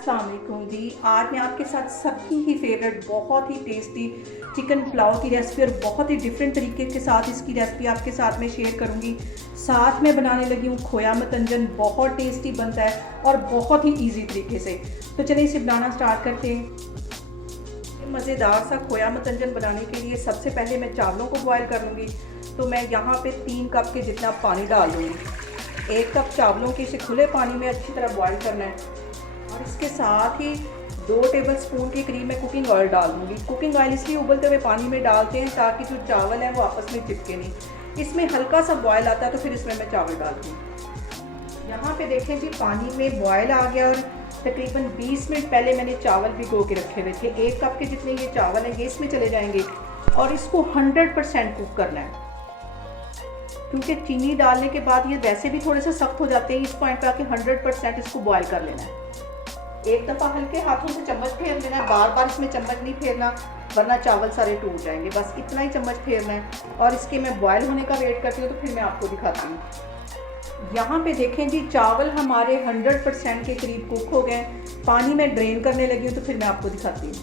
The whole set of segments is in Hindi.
अस्सलाम वालेकुम जी। आज मैं आपके साथ सबकी ही फेवरेट बहुत ही टेस्टी चिकन पुलाव की रेसिपी और बहुत ही डिफरेंट तरीके के साथ इसकी रेसिपी आपके साथ में शेयर करूंगी। साथ में बनाने लगी हूँ खोया मतंजन, बहुत टेस्टी बनता है और बहुत ही इजी तरीके से। तो चलिए इसे बनाना स्टार्ट करते हैं। मज़ेदार सा खोया मतंजन बनाने के लिए सबसे पहले मैं चावलों को बॉयल कर लूँगी। तो मैं यहाँ पे 3 कप के जितना पानी डाल दूँगी। 1 कप चावलों के इसे खुले पानी में अच्छी तरह बॉयल करना है और इसके साथ ही 2 टेबलस्पून के करीब मैं कुकिंग ऑयल डाल दूँगी। कुकिंग ऑयल इसलिए उबलते हुए पानी में डालते हैं ताकि जो चावल है वो आपस में चिपके नहीं। इसमें हल्का सा बॉयल आता है तो फिर इसमें मैं चावल डालती हूँ। यहाँ पे देखें जी पानी में बॉयल आ गया और तकरीबन 20 मिनट पहले मैंने चावल भिगो के रखे हुए थे। 1 कप के जितने ये चावल हैं ये इसमें चले जाएंगे और इसको 100% कुक करना है, क्योंकि चीनी डालने के बाद ये वैसे भी थोड़े से सख्त हो जाते हैं। इस पॉइंट पे आके 100% इसको बॉयल कर लेना है। एक दफ़ा हल्के हाथों से चम्मच फेर लेना है, बार बार इसमें चम्मच नहीं फेरना वरना चावल सारे टूट जाएंगे। बस इतना ही चम्मच फेरना है और इसके मैं बॉयल होने का वेट करती हूँ तो फिर मैं आपको दिखाती हूँ। यहाँ पे देखें जी चावल हमारे 100% के करीब कुक हो गए। पानी में ड्रेन करने लगी हूँ तो फिर मैं आपको दिखाती हूँ।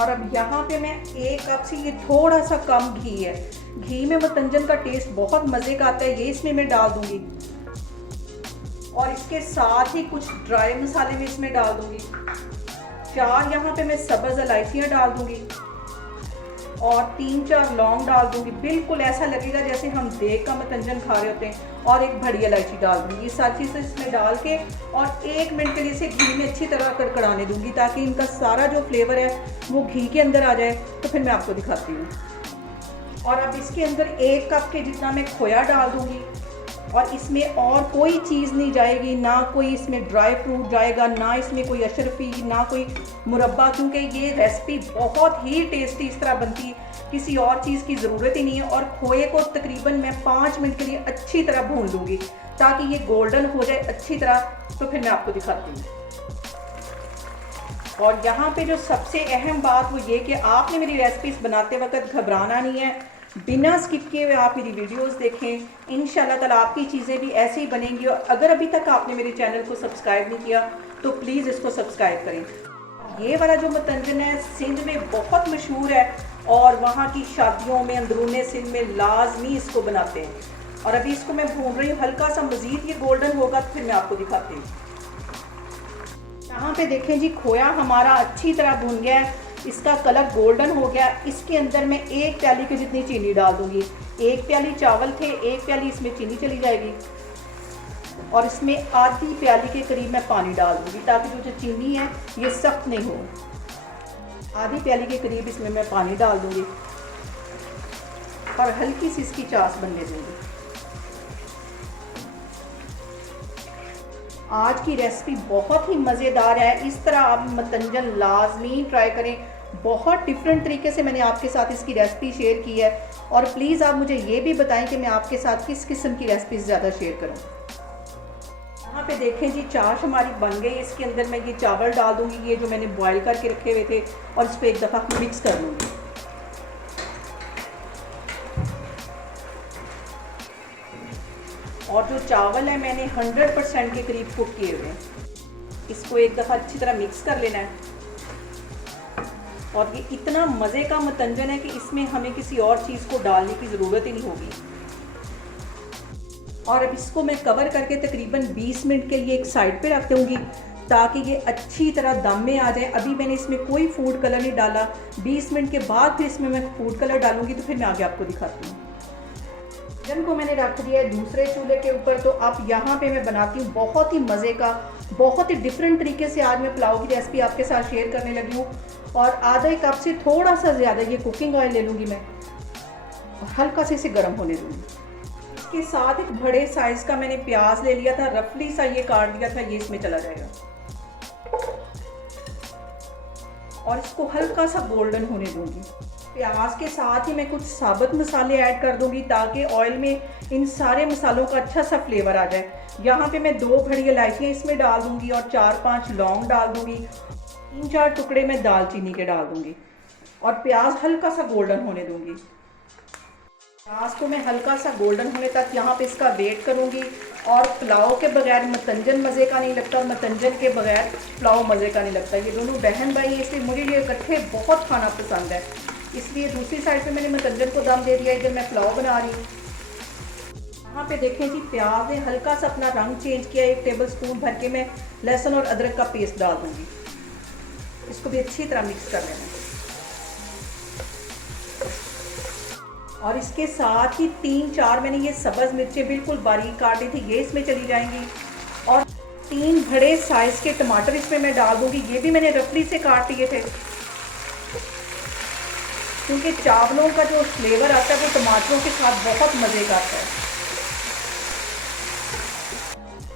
और अब यहाँ पे मैं 1 कप से ये थोड़ा सा कम घी है, घी में मतंजन का टेस्ट बहुत मज़े का आता है, ये इसमें मैं डाल दूंगी। और इसके साथ ही कुछ ड्राई मसाले भी इसमें डाल दूंगी। 4 यहाँ पे मैं सब्ज़ इलायचियाँ डाल दूंगी और 3-4 लौंग डाल दूंगी। बिल्कुल ऐसा लगेगा जैसे हम देग का मतंजन खा रहे होते हैं। और एक बड़ी इलायची डाल दूंगी। ये सारी चीज़ें इसमें डाल के और 1 मिनट के लिए इसे घी में अच्छी तरह कड़कड़ाने दूंगी ताकि इनका सारा जो फ्लेवर है वो घी के अंदर आ जाए। तो फिर मैं आपको दिखाती हूँ। और अब इसके अंदर 1 कप के जितना मैं खोया डाल दूंगी और इसमें और कोई चीज़ नहीं जाएगी, ना कोई इसमें ड्राई फ्रूट जाएगा, ना इसमें कोई अशरफी, ना कोई मुरब्बा, क्योंकि ये रेसिपी बहुत ही टेस्टी इस तरह बनती है, किसी और चीज़ की ज़रूरत ही नहीं है। और खोए को तकरीबन मैं 5 मिनट के लिए अच्छी तरह भून लूँगी ताकि ये गोल्डन हो जाए अच्छी तरह। तो फिर मैं आपको दिखाती हूँ। और यहाँ पे जो सबसे अहम बात वो ये कि आपने मेरी रेसिपीज़ बनाते वक्त घबराना नहीं है, बिना स्किप किए हुए आप मेरी वीडियोस देखें। इंशाल्लाह ताला आपकी चीज़ें भी ऐसे ही बनेंगी। और अगर अभी तक आपने मेरे चैनल को सब्सक्राइब नहीं किया तो प्लीज़ इसको सब्सक्राइब करें। ये वाला जो मतंजन है सिंध में बहुत मशहूर है और वहाँ की शादियों में अंदरूने सिंध में लाजमी इसको बनाते हैं। और अभी इसको मैं भून रही हूँ, हल्का सा मज़ीद ये गोल्डन होगा तो फिर मैं आपको दिखाती हूँ। यहाँ पे देखें जी खोया हमारा अच्छी तरह भून गया है, इसका कलर गोल्डन हो गया। इसके अंदर मैं 1 प्याली की जितनी चीनी डाल दूंगी। 1 प्याली चावल थे, 1 प्याली इसमें चीनी चली जाएगी और इसमें आधी प्याली के करीब मैं पानी डाल दूंगी ताकि जो चीनी है ये सख्त नहीं हो। आधी प्याली के करीब इसमें मैं पानी डाल दूंगी और हल्की सी इसकी चास बनने दूंगी। आज की रेसिपी बहुत ही मज़ेदार है, इस तरह आप मतंजन लाजमी ट्राई करें। बहुत डिफरेंट तरीके से मैंने आपके साथ इसकी रेसिपी शेयर की है और प्लीज़ आप मुझे ये भी बताएं कि मैं आपके साथ किस किस्म की रेसिपी ज़्यादा शेयर करूं। यहाँ पे देखें जी चाश हमारी बन गई। इसके अंदर मैं ये चावल डाल दूंगी, ये जो मैंने बॉयल करके रखे हुए थे, और इसको एक दफ़ा मिक्स कर लूँगी। और जो चावल है मैंने 100% के करीब कुक किए हुए हैं, इसको एक दफ़ा अच्छी तरह मिक्स कर लेना है। और ये इतना मज़े का मतंजन है कि इसमें हमें किसी और चीज़ को डालने की ज़रूरत ही नहीं होगी। और अब इसको मैं कवर करके तकरीबन 20 मिनट के लिए एक साइड पे रख दूँगी ताकि ये अच्छी तरह दम में आ जाए। अभी मैंने इसमें कोई फूड कलर नहीं डाला, 20 मिनट के बाद फिर इसमें मैं फूड कलर डालूँगी तो फिर मैं आगे आपको दिखाती हूँ। को मैंने रख दिया है दूसरे चूल्हे के ऊपर। तो अब यहाँ पे मैं बनाती हूँ बहुत ही मज़े का, बहुत ही डिफरेंट तरीके से आज मैं पुलाव की रेसिपी आपके साथ शेयर करने लगी हूँ। और आधे कप से थोड़ा सा ज़्यादा ये कुकिंग ऑयल ले लूँगी मैं और हल्का से इसे गर्म होने दूँगी। इसके साथ एक बड़े साइज़ का मैंने प्याज ले लिया था, रफली सा ये काट दिया था, ये इसमें चला जाएगा। और इसको हल्का सा गोल्डन होने दूँगी। प्याज के साथ ही मैं कुछ साबुत मसाले ऐड कर दूंगी ताकि ऑयल में इन सारे मसालों का अच्छा सा फ्लेवर आ जाए। यहाँ पे मैं 2 बड़ी इलायचियाँ इसमें डाल दूंगी और 4-5 लौंग डाल दूंगी। 3-4 टुकड़े मैं दालचीनी के डाल दूंगी और प्याज हल्का सा गोल्डन होने दूंगी। प्याज को मैं हल्का सा गोल्डन होने तक यहाँ पे इसका वेट करूँगी। और पुलाव के बगैर मतंजन मज़े का नहीं लगता और मतंजन के बगैर पुलाव मज़े का नहीं लगता। ये दोनों बहन भाई हैं, इसलिए मुझे ये इकट्ठे बहुत खाना पसंद है। इसलिए दूसरी साइड पे मैंने मतंजन को दम दे दिया, इधर मैं पुलाव बना रही हूँ। यहाँ पे देखें जी, प्याज ने हल्का सा अपना रंग चेंज किया। 1 टेबल स्पून भर के मैं लहसुन और अदरक का पेस्ट डाल दूँगी। इसको भी अच्छी तरह मिक्स कर लेना। और इसके साथ ही 3-4 मैंने ये सब्ज़ मिर्चें बिल्कुल बारीक काटी थी, ये इसमें चली जाएंगी। और 3 बड़े साइज़ के टमाटर इसमें मैं डाल दूँगी। ये भी मैंने रफली से काट लिए थे, क्योंकि चावलों का जो फ्लेवर आता है वो टमाटरों के साथ बहुत मज़े का आता है।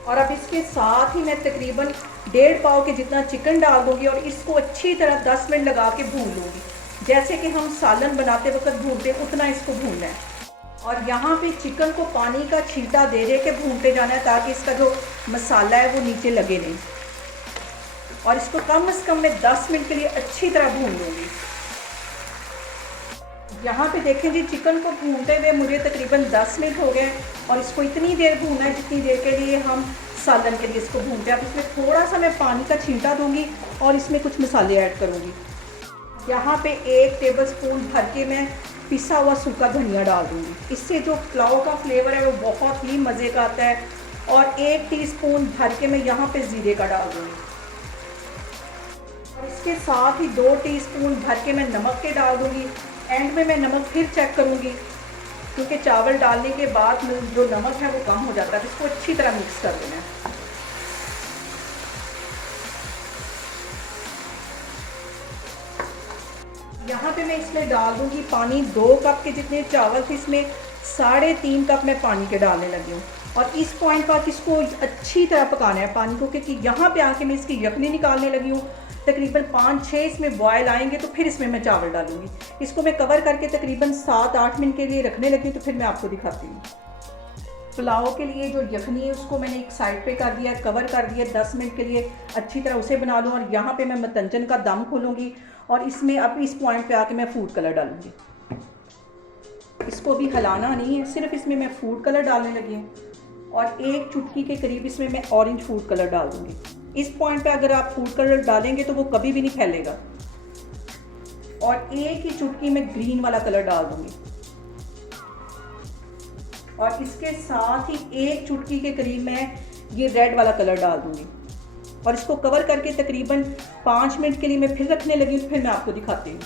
और अब इसके साथ ही मैं तकरीबन 1.5 पाव के जितना चिकन डाल दूँगी और इसको अच्छी तरह 10 मिनट लगा के भून लूँगी। जैसे कि हम सालन बनाते वक्त भूनते उतना इसको भूनना है। और यहाँ पे चिकन को पानी का छींटा दे दे के भूनते जाना है, ताकि इसका जो मसाला है वो नीचे लगे नहीं। और इसको कम से कम मैं 10 मिनट के लिए अच्छी तरह भून लूँगी। यहाँ पे देखें जी, चिकन को भूनते हुए मुझे तकरीबन 10 मिनट हो गए। और इसको इतनी देर भूनना है जितनी देर के लिए हम सालन के लिए इसको भूनते हैं। अब इसमें थोड़ा सा मैं पानी का छींटा दूँगी और इसमें कुछ मसाले ऐड करूँगी। यहाँ पे 1 टेबल स्पून भर के मैं पिसा हुआ सूखा धनिया डाल दूँगी। इससे जो पुलाव का फ्लेवर है वो बहुत ही मज़े का आता है। और 1 टीस्पून भर के मैं यहाँ पे ज़ीरे का डाल दूँगी। और इसके साथ ही 2 टीस्पून भर के मैं नमक के डाल दूँगी। एंड में मैं नमक फिर चेक करूँगी, क्योंकि चावल डालने के बाद जो नमक है वो कम हो जाता है। इसको अच्छी तरह मिक्स कर देना है। यहाँ पे मैं इसमें डाल दूँगी पानी। 2 कप के जितने चावल थे इसमें 3.5 कप मैं पानी के डालने लगी हूँ। और इस पॉइंट पर इसको अच्छी तरह पकाना है पानी को, क्योंकि यहाँ पे आके मैं इसकी यखनी निकालने लगी हूँ। तकरीबन 5-6 इसमें बॉयल आएंगे तो फिर इसमें मैं चावल डालूँगी। इसको मैं कवर करके तकरीबन 7-8 मिनट के लिए रखने लगी, तो फिर मैं आपको दिखाती हूँ। पुलाव के लिए जो यखनी है उसको मैंने एक साइड पे कर दिया, कवर कर दिया 10 मिनट के लिए। अच्छी तरह उसे बना लूँ। और यहाँ पे मैं मतंजन का दम खोलूँगी और इसमें अब इस पॉइंट पे आके मैं फूड कलर डालूँगी। इसको भी हिलाना नहीं है, सिर्फ इसमें मैं फूड कलर डालने लगी हूँ। और 1 चुटकी के करीब इसमें मैं ऑरेंज फूड कलर डाल दूँगी। इस पॉइंट पे अगर आप फूड कलर डालेंगे तो वो कभी भी नहीं फैलेगा। और 1 ही चुटकी में ग्रीन वाला कलर डाल दूँगी। और इसके साथ ही 1 चुटकी के करीब मैं ये रेड वाला कलर डाल दूँगी। और इसको कवर करके तकरीबन 5 मिनट के लिए मैं फिर रखने लगी हूँ। फिर मैं आपको दिखाती हूँ।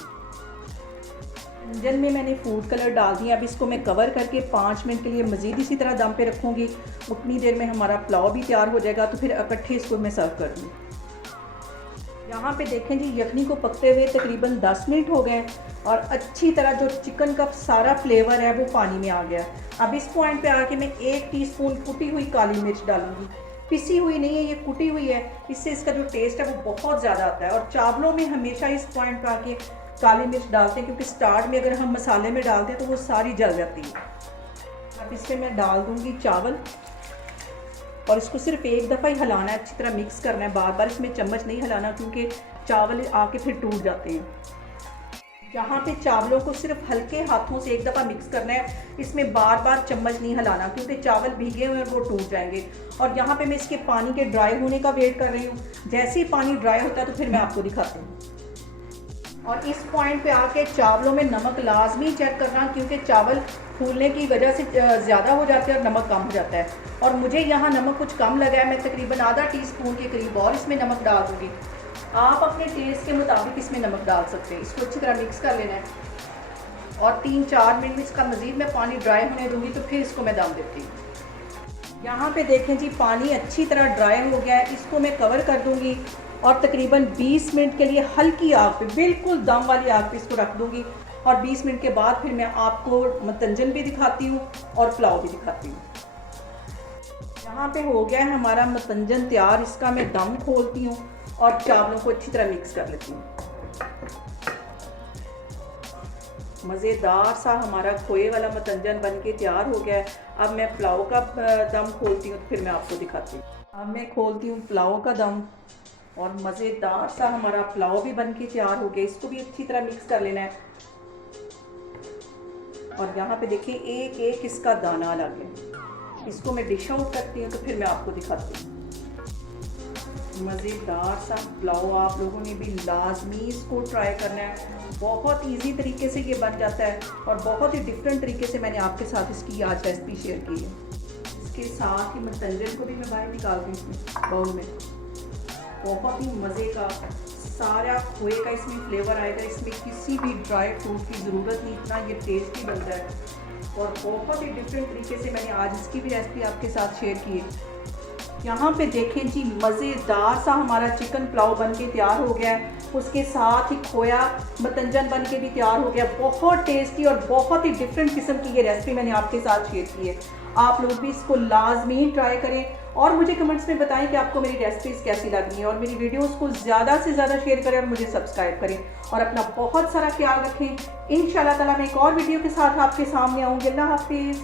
इंजन में मैंने फूड कलर डाल दिया। अब इसको मैं कवर करके 5 मिनट के लिए मज़ीद इसी तरह दम पे रखूँगी। उतनी देर में हमारा पुलाव भी तैयार हो जाएगा, तो फिर इकट्ठे इसको मैं सर्व कर दूँगी। यहाँ पे देखें जी, यखनी को पकते हुए तकरीबन 10 मिनट हो गए और अच्छी तरह जो चिकन का सारा फ्लेवर है वो पानी में आ गया। अब इस पॉइंट पे आके मैं 1 टीस्पून कुटी हुई काली मिर्च डालूंगी। पिसी हुई नहीं है, ये कुटी हुई है। इससे इसका जो टेस्ट है वो बहुत ज़्यादा आता है। और चावलों में हमेशा इस पॉइंट पे आके काली मिर्च डालते हैं, क्योंकि स्टार्ट में अगर हम मसाले में डालते हैं तो वो सारी जल जाती है। अब इसमें मैं डाल दूँगी चावल और इसको सिर्फ एक दफ़ा ही हिलाना है, अच्छी तरह मिक्स करना है। बार बार इसमें चम्मच नहीं हिलाना, क्योंकि चावल आके फिर टूट जाते हैं। यहाँ पे चावलों को सिर्फ हल्के हाथों से एक दफ़ा मिक्स करना है। इसमें बार बार चम्मच नहीं हिलाना, क्योंकि चावल भीगे हुए हैं वो टूट जाएंगे। और यहाँ पे मैं इसके पानी के ड्राई होने का वेट कर रही हूँ। जैसे ही पानी ड्राई होता है तो फिर मैं आपको दिखाती हूँ। और इस पॉइंट पे आके चावलों में नमक लाजमी चेक करना, क्योंकि चावल फूलने की वजह से ज़्यादा हो जाते हैं और नमक कम हो जाता है। और मुझे यहाँ नमक कुछ कम लगा है, मैं तकरीबन आधा टीस्पून के करीब और इसमें नमक डाल दूँगी। आप अपने टेस्ट के मुताबिक इसमें नमक डाल सकते हैं। इसको अच्छी तरह मिक्स कर लेना है और 3-4 मिनट में इसका मज़ीद मैं पानी ड्राई होने दूँगी, तो फिर इसको मैं दम देती हूँ। यहाँ पे देखें जी, पानी अच्छी तरह ड्राई हो गया है। इसको मैं कवर कर दूँगी और तकरीबन 20 मिनट के लिए हल्की आग पे, बिल्कुल दम वाली आग पे इसको रख दूँगी। और 20 मिनट के बाद फिर मैं आपको मतंजन भी दिखाती हूँ और पुलाव भी दिखाती हूँ। यहाँ पे हो गया है हमारा मतंजन तैयार। इसका मैं दम खोलती हूँ और चावलों को अच्छी तरह मिक्स कर लेती हूँ। मज़ेदार सा हमारा खोए वाला मतंजन बनके तैयार हो गया है। अब मैं पुलाव का दम खोलती हूँ, तो फिर मैं आपको दिखाती हूँ। अब मैं खोलती हूँ पुलाव का दम और मज़ेदार सा हमारा पुलाव भी बनके तैयार हो गया। इसको भी अच्छी तरह मिक्स कर लेना है। और यहाँ पे देखिए एक एक इसका दाना अलग है। इसको मैं डिश आउट करती हूँ तो फिर मैं आपको दिखाती हूँ। मज़ेदार सा पुलाव आप लोगों ने भी लाजमी इसको ट्राई करना है। बहुत इजी तरीके से ये बन जाता है और बहुत ही डिफरेंट तरीके से मैंने आपके साथ इसकी आज रेसिपी शेयर की है। इसके साथ ही मंजन को भी मैं बाहर निकाल दी इसमें बाउल में। बहुत ही मज़े का सारा खोए का इसमें फ्लेवर आएगा। इसमें किसी भी ड्राई फ्रूट की ज़रूरत नहीं, इतना ये टेस्टी बनता है और बहुत ही डिफरेंट तरीके से मैंने आज इसकी भी रेसिपी आपके साथ शेयर की है। यहाँ पे देखें जी, मज़ेदार सा हमारा चिकन पुलाव बन के तैयार हो गया है। उसके साथ ही खोया मतंजन बन के भी तैयार हो गया। बहुत टेस्टी और बहुत ही डिफरेंट किस्म की ये रेसिपी मैंने आपके साथ शेयर की है। आप लोग भी इसको लाजमी ट्राई करें और मुझे कमेंट्स में बताएं कि आपको मेरी रेसिपीज़ कैसी लग रही हैं और मेरी वीडियोस को ज़्यादा से ज़्यादा शेयर करें और मुझे सब्सक्राइब करें और अपना बहुत सारा ख्याल रखें। इंशाल्लाह ताला मैं एक और वीडियो के साथ आपके सामने आऊँगी। अल्लाह हाफिज़।